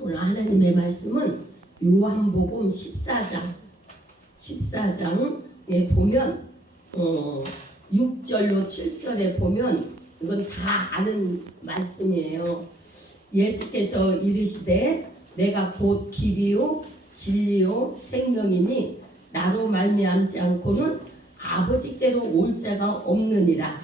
오늘 하나님의 말씀은 요한복음 14장에 보면 6절로 7절에 보면 이건 다 아는 말씀이에요. 예수께서 이르시되 내가 곧 길이요 진리요 생명이니 나로 말미암지 않고는 아버지께로 올 자가 없느니라.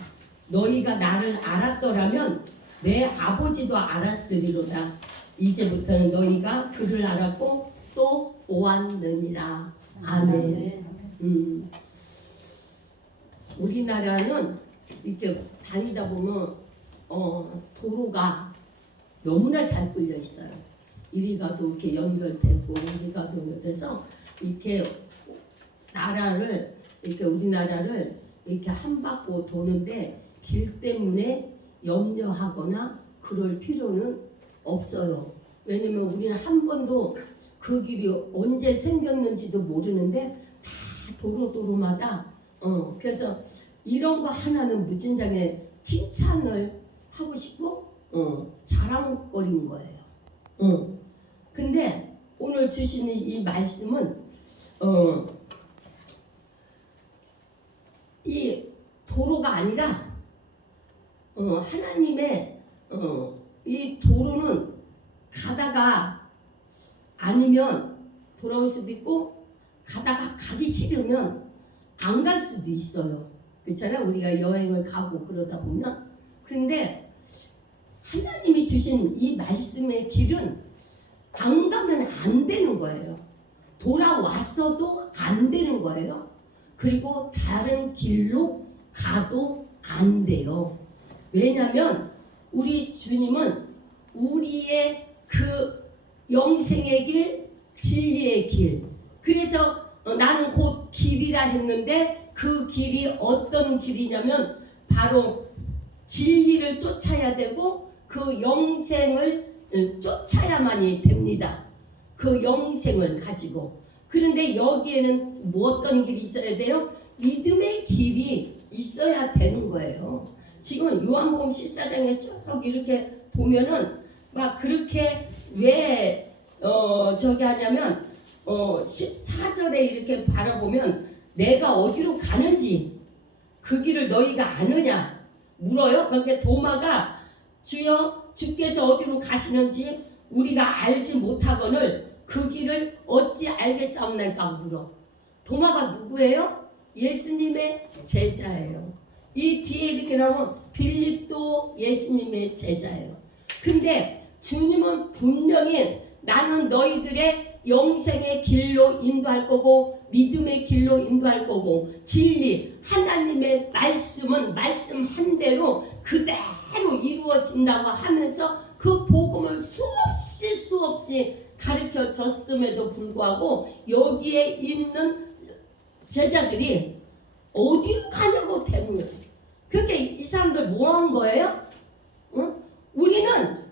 너희가 나를 알았더라면 내 아버지도 알았으리로다. 이제부터는 너희가 그를 알았고 또 보았느니라. 아멘. 우리나라는 이렇게 다니다 보면 도로가 너무나 잘 뚫려 있어요. 이리 가도 이렇게 연결되고 이리 가도 연결돼서 이렇게 나라를 이렇게 우리나라를 이렇게 한 바퀴 도는데 길 때문에 염려하거나 그럴 필요는 없어요. 왜냐면 우리는 한 번도 그 길이 언제 생겼는지도 모르는데 다 도로마다 그래서 이런 거 하나는 무진장에 칭찬을 하고 싶고 자랑거리인 거예요. 근데 오늘 주시는 이 말씀은 이 도로가 아니라 하나님의 이 도로는 가다가 아니면 돌아올 수도 있고 가다가 가기 싫으면 안 갈 수도 있어요. 그렇잖아요. 우리가 여행을 가고 그러다 보면. 그런데 하나님이 주신 이 말씀의 길은 안 가면 안 되는 거예요. 돌아왔어도 안 되는 거예요. 그리고 다른 길로 가도 안 돼요. 왜냐하면 우리 주님은 우리의 그 영생의 길, 진리의 길. 그래서 나는 곧 길이라 했는데 그 길이 어떤 길이냐면 바로 진리를 쫓아야 되고 그 영생을 쫓아야만이 됩니다. 그 영생을 가지고. 그런데 여기에는 뭐 어떤 길이 있어야 돼요? 믿음의 길이 있어야 되는 거예요. 지금 요한복음 14장에 쭉 이렇게 보면은 막 그렇게 왜 저기 하냐면 14절에 이렇게 바라보면 내가 어디로 가는지 그 길을 너희가 아느냐 물어요. 그런데 도마가 주여 주께서 어디로 가시는지 우리가 알지 못하거늘 그 길을 어찌 알겠사옵나이까 물어. 도마가 누구예요? 예수님의 제자예요. 이 뒤에 이렇게 나오면 빌립도 예수님의 제자예요. 근데 주님은 분명히 나는 너희들의 영생의 길로 인도할 거고 믿음의 길로 인도할 거고 진리 하나님의 말씀은 말씀한 대로 그대로 이루어진다고 하면서 그 복음을 수없이 가르쳐 줬음에도 불구하고 여기에 있는 제자들이 어디로 가냐고 대문을. 그러니까 이 사람들 뭐 한 거예요? 우리는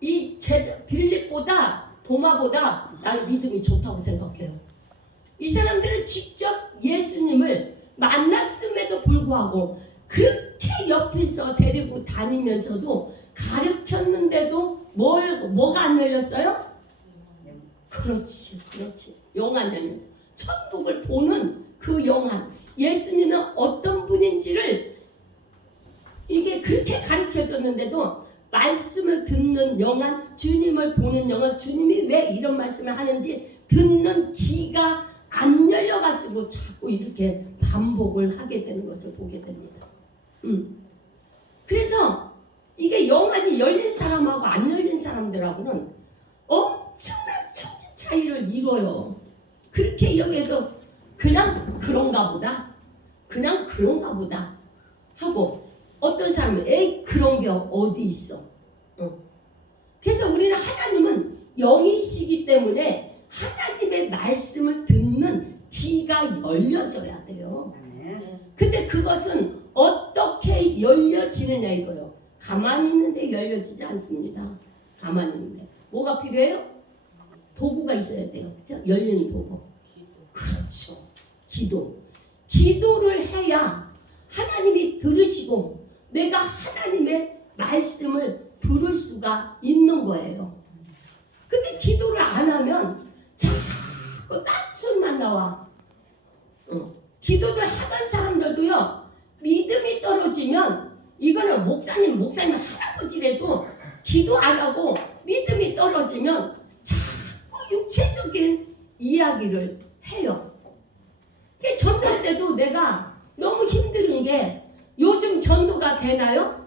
이 빌립보다 도마보다 나는 믿음이 좋다고 생각해요. 이 사람들은 직접 예수님을 만났음에도 불구하고 그렇게 옆에서 데리고 다니면서도 가르쳤는데도 뭐가 안 열렸어요? 그렇지. 영 안 열렸어. 천국을 보는 그 영안. 예수님은 어떤 분인지를 이게 그렇게 가르쳐줬는데도 말씀을 듣는 영안, 주님을 보는 영안, 주님이 왜 이런 말씀을 하는지 듣는 귀가 안 열려가지고 자꾸 이렇게 반복을 하게 되는 것을 보게 됩니다. 그래서 이게 영안이 열린 사람하고 안 열린 사람들하고는 엄청난 천지 차이를 이뤄요. 그렇게 여기에도 그냥 그런가 보다 하고 어떤 사람은 에이 그런 게 어디 있어. 그래서 우리는 하나님은 영이시기 때문에 하나님의 말씀을 듣는 귀가 열려져야 돼요. 근데 그것은 어떻게 열려지느냐 이거요. 가만히 있는데 열려지지 않습니다. 가만히 있는데 뭐가 필요해요? 도구가 있어야 돼요. 그렇죠? 열리는 도구. 그렇죠. 기도를 해야 하나님이 들으시고 내가 하나님의 말씀을 들을 수가 있는 거예요. 근데 기도를 안 하면 자꾸 딴 소리만 나와. 기도들 하던 사람들도요, 믿음이 떨어지면, 이거는 목사님 할아버지라도 기도 안 하고 믿음이 떨어지면 자꾸 육체적인 이야기를 해요. 전도할 때도 내가 너무 힘든 게, 요즘 전도가 되나요?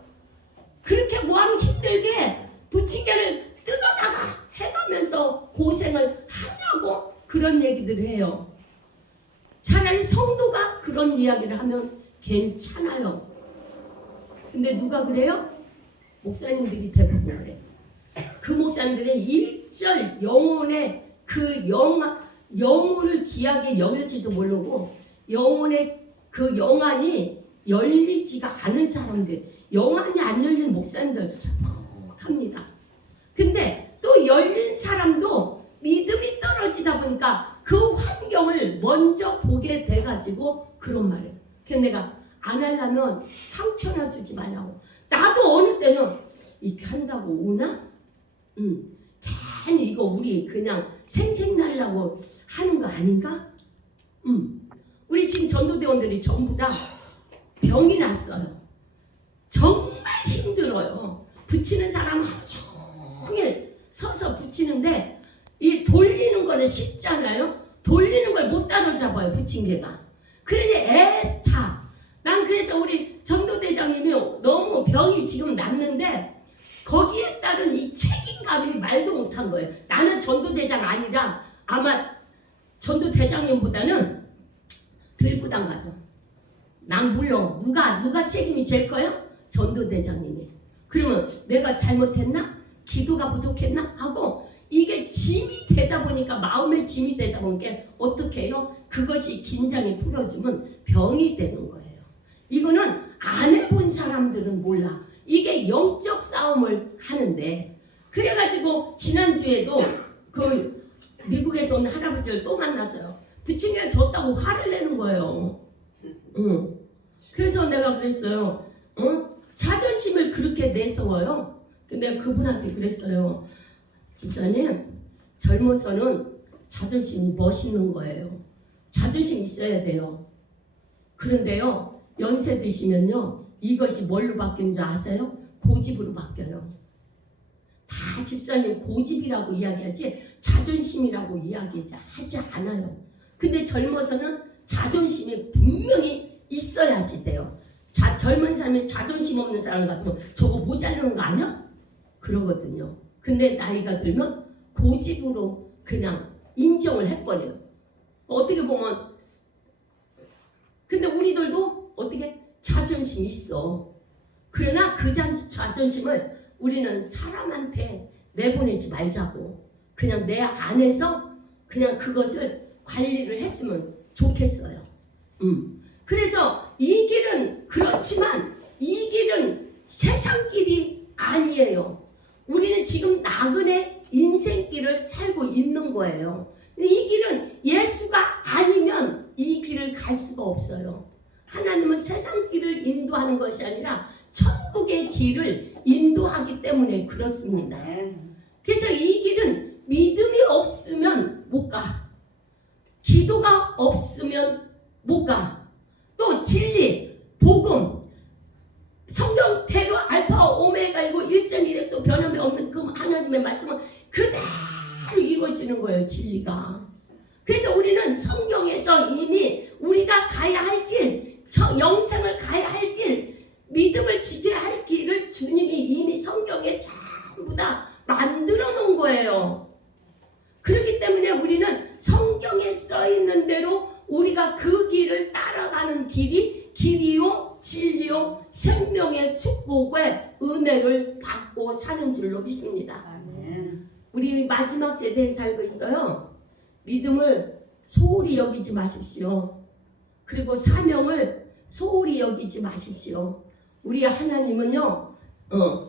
그렇게 뭐하러 힘들게 부침개를 뜯어다가 해가면서 고생을 하냐고 그런 얘기들을 해요. 차라리 성도가 그런 이야기를 하면 괜찮아요. 근데 누가 그래요? 목사님들이 대부분 그래요. 그 목사님들의 일절 영혼의 그 영혼을 귀하게 여길지도 모르고, 영혼의 그 영안이 열리지가 않은 사람들, 영안이 안 열린 목사님들 수북합니다. 근데 또 열린 사람도 믿음이 떨어지다 보니까 그 환경을 먼저 보게 돼가지고 그런 말이에요. 그래서 내가 안 하려면 상처나 주지 말라고. 나도 어느 때는 이렇게 한다고 오나? 괜히 이거 우리 그냥 생색날라고 하는 거 아닌가? 우리 지금 전도대원들이 전부 다 병이 났어요. 정말 힘들어요. 붙이는 사람 하루 종일 서서 붙이는데, 이 돌리는 거는 쉽잖아요. 돌리는 걸 못 따라잡아요, 부침개가. 그러니 애타. 난 그래서 우리 전도대장님이 너무 병이 지금 났는데, 거기에 따른 이 책임감이 말도 못한 거예요. 나는 전도대장 아니라 아마 전도대장님보다는 덜 부담 가져. 난 물론 누가 책임이 제일 커요? 전도대장님이. 그러면 내가 잘못했나? 기도가 부족했나? 하고 이게 짐이 되다 보니까, 마음의 짐이 되다 보니까 어떻게 해요? 그것이 긴장이 풀어지면 병이 되는 거예요. 이거는 안 해본 사람들은 몰라. 이게 영적 싸움을 하는데, 그래가지고 지난주에도 그 미국에서 온 할아버지를 또 만났어요. 부침개를 줬다고 화를 내는 거예요. 그래서 내가 그랬어요. 자존심을 그렇게 내세워요. 근데 그분한테 그랬어요. 집사님, 젊어서는 자존심이 멋있는 거예요. 자존심 있어야 돼요. 그런데요, 연세 드시면요, 이것이 뭘로 바뀌는 줄 아세요? 고집으로 바뀌어요. 다 집사님 고집이라고 이야기하지 자존심이라고 이야기하지 않아요. 근데 젊어서는 자존심이 분명히 있어야지 돼요. 젊은 사람이 자존심 없는 사람 같으면 저거 모자르는 거 아니야? 그러거든요. 근데 나이가 들면 고집으로 그냥 인정을 해버려요. 어떻게 보면, 근데 우리들도 어떻게 자존심이 있어. 그러나 그 자존심을 우리는 사람한테 내보내지 말자고, 그냥 내 안에서 그냥 그것을 관리를 했으면 좋겠어요. 그래서 이 길은, 그렇지만 이 길은 세상 길이 아니에요. 우리는 지금 나그네 인생길을 살고 있는 거예요. 이 길은 예수가 아니면 이 길을 갈 수가 없어요. 하나님은 세상 길을 인도하는 것이 아니라 천국의 길을 인도하기 때문에 그렇습니다. 그래서 이 길은 믿음이 없으면 못 가. 기도가 없으면 못 가. 또 진리, 복음, 성경대로 알파 오메가이고 1.1에 또 변함이 없는 그 하나님의 말씀은 그대로 이루어지는 거예요, 진리가. 그래서 우리는 성경에서 이미 우리가 가야 할 길, 영생을 가야 할 길, 믿음을 지켜야 할 길을 주님이 이미 성경에 전부 다 만들어 놓은 거예요. 그렇기 때문에 우리는 성경에 써 있는 대로 우리가 그 길을 따라가는 길이 길이요, 진리요, 생명의 축복의 은혜를 받고 사는 줄로 믿습니다. 아멘. 우리 마지막 세대에 살고 있어요. 믿음을 소홀히 여기지 마십시오. 그리고 사명을 소홀히 여기지 마십시오. 우리 하나님은요,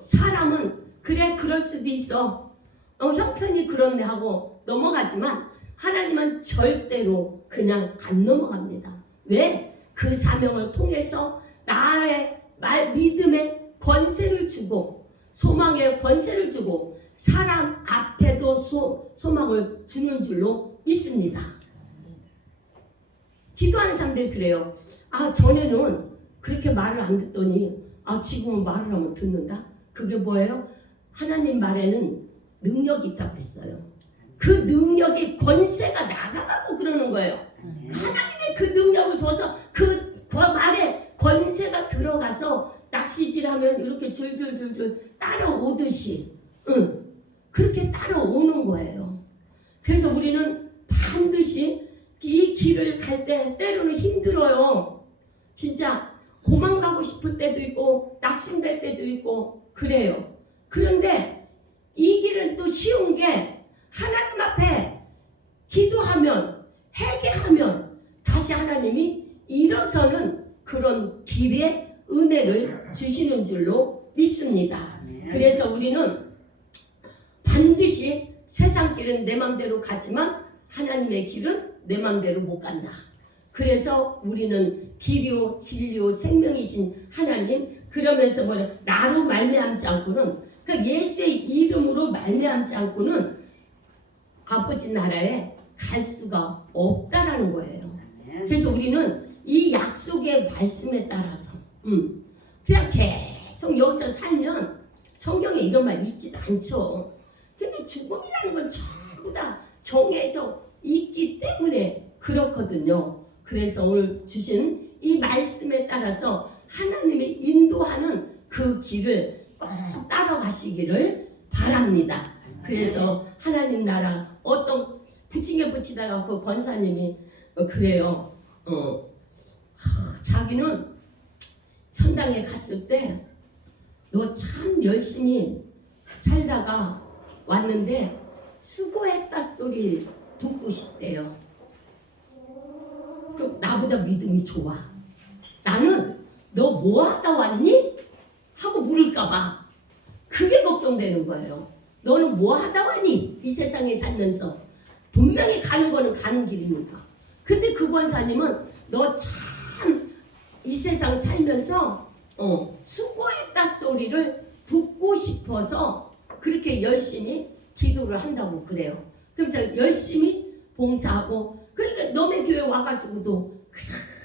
사람은 그래 그럴 수도 있어, 형편이 그렇네 하고 넘어가지만 하나님은 절대로 그냥 안 넘어갑니다. 왜? 그 사명을 통해서 나의 믿음의 권세를 주고 소망의 권세를 주고 사람 앞에도 소망을 주는 줄로 믿습니다. 기도하는 사람들 그래요. 전에는 그렇게 말을 안 듣더니 지금은 말을 하면 듣는다. 그게 뭐예요? 하나님 말에는 능력이 있다고 했어요. 그 능력이 권세가 나가고 그러는 거예요. 하나님의 그 능력을 줘서 그 말에 권세가 들어가서 낚시질하면 이렇게 줄줄줄줄 따라오듯이 그렇게 따라오는 거예요. 그래서 우리는 반드시 이 길을 갈 때 때로는 힘들어요. 진짜 도망가고 싶을 때도 있고 낙심될 때도 있고 그래요. 그런데 이 길은 또 쉬운 게 하나님 앞에 기도하면 회개하면 다시 하나님이 일어서는 그런 길의 은혜를 주시는 줄로 믿습니다. 그래서 우리는 반드시 세상 길은 내 맘대로 가지만 하나님의 길은 내 맘대로 못 간다. 그래서 우리는 길이요 진리요 생명이신 하나님, 그러면서 뭐냐, 나로 말미암지 않고는, 그러니까 예수의 이름으로 말미암지 않고는 아버지 나라에 갈 수가 없다라는 거예요. 그래서 우리는 이 약속의 말씀에 따라서 그냥 계속 여기서 살면 성경에 이런 말 있지도 않죠. 근데 죽음이라는 건 전부 다 정해져 있기 때문에 그렇거든요. 그래서 오늘 주신 이 말씀에 따라서 하나님이 인도하는 그 길을 꼭 따라가시기를 바랍니다. 그래서 하나님 나라, 어떤 부침개 붙이다가 그 권사님이 그래요. 자기는 천당에 갔을 때 너 참 열심히 살다가 왔는데 수고했다 소리 듣고 싶대요. 그럼 나보다 믿음이 좋아. 나는 너 뭐 하다 왔니? 하고 물을까봐 그게 걱정되는 거예요. 너는 뭐 하다 왔니? 이 세상에 살면서 분명히 가는 거는 가는 길이니까. 근데 그 권사님은 너 참 이 세상 살면서 수고했다 소리를 듣고 싶어서 그렇게 열심히 기도를 한다고 그래요. 그래서 열심히 봉사하고, 그러니까 너네 교회 와가지고도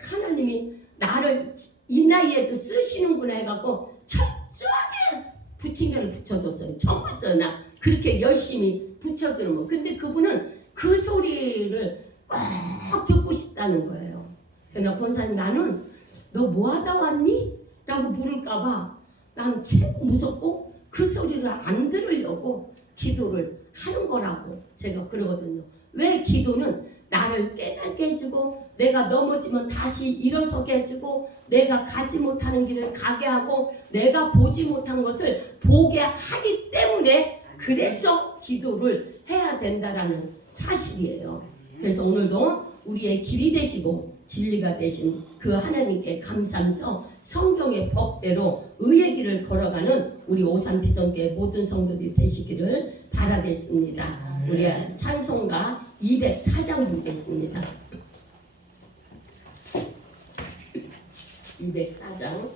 하나님이 나를 이 나이에도 쓰시는구나 해갖고 철저하게 부침개를 붙여줬어요. 처음 봤어요. 나 그렇게 열심히 붙여주는 거. 근데 그분은 그 소리를 꼭 듣고 싶다는 거예요. 그러나 권사님, 나는 너 뭐 하다 왔니? 라고 물을까봐 난 최고 무섭고 그 소리를 안 들으려고 기도를 하는 거라고 제가 그러거든요. 왜? 기도는 나를 깨닫게 해주고, 내가 넘어지면 다시 일어서게 해주고, 내가 가지 못하는 길을 가게 하고, 내가 보지 못한 것을 보게 하기 때문에 그래서 기도를 해야 된다라는 사실이에요. 그래서 오늘도 우리의 길이 되시고 진리가 되신 그 하나님께 감사하면서 성경의 법대로 의의 길을 걸어가는 우리 오산비전교회 모든 성도들이 되시기를 바라겠습니다. 우리 찬송가 204장 부르겠습니다. 204장